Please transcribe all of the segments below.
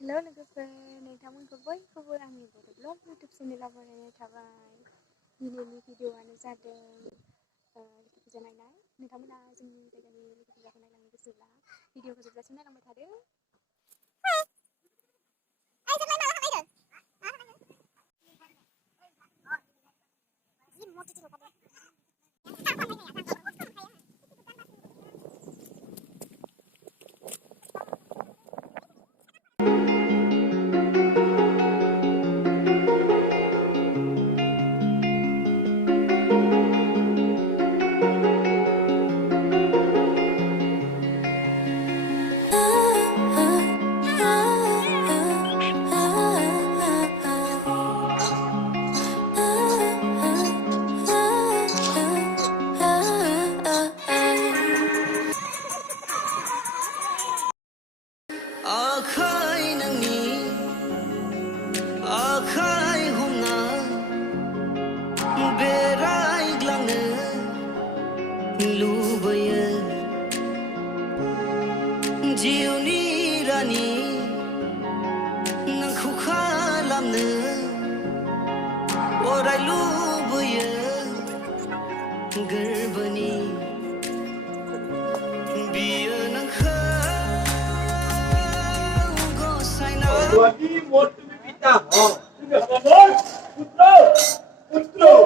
Hello' लोगोफोर नोंथांमोनखौ बयखौबो आंनि बड' ब्लग इउटुब चेनेलाव बरायनाय थाबाय। दिनैनि भिडिअ'आनो जादों लोखि फुजा नायनाय। नोंथांमोना जोंनि जायगानि लोखि फुजाखौ नायलांनो गोसोब्ला भिडिअ'खौ जोबजासिम नायलांबाय थादो। आखाय हमना बेरायग्लांनो लुबैयो जिउनि रानि नोंखौ खालामनो अराय लुबैयो गोरबोनि बियो नोंखौ Lagi mau kita, putra,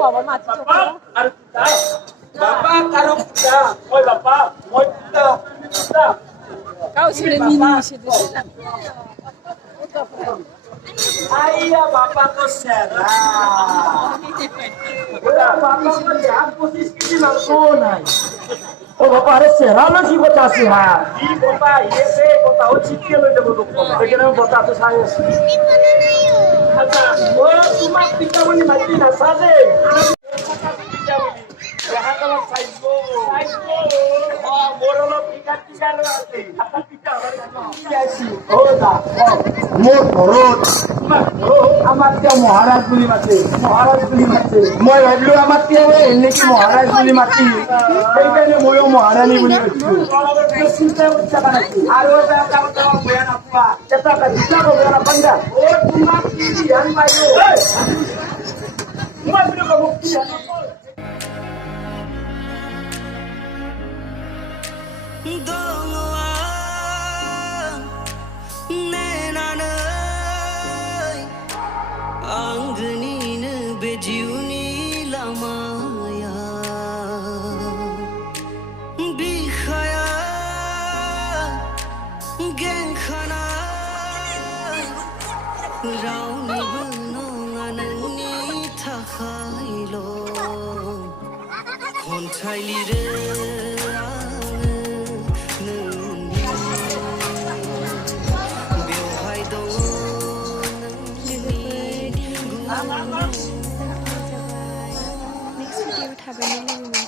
bapak harus kita, bapak kalau kita, oi bapak, mau kita, Kau sudah minum sudah. ayah bapak kau serah, bapak kau jangan posisi di mana. Oh bapak harus serah lo sih bocah sehat. Di bapak, iya sih, kau tahu cikil lo itu betul. Bagaimana bapak tuh saya sih? Oh cuma kita mau mati nasa deh. Jangan kalau saibo. Oh borolo pikat pikat nanti. Apa pikat? Iya sih. Oh dah. Mor borot. Amatnya Maharaj beli mati. Maharaj beli mati. Mau lalu amatnya weh. Ini ki Maharaj beli mati. Kayaknya mau yang Maharani beli mati. Kalau bercinta ucapan nanti. Aduh saya kamu tahu bayan apa? Kita kerja kau bayan apa enggak? Oh cuma pilihan bayu. Cuma beli kamu pilihan apa? आंगनिनो बे जिउनि लामाया बिखाया गेंखानाय रावनिबो नङा नोंनि थाखायल' खन्थाइ लिरो Next video थाबैनो लोगो मोनगोन।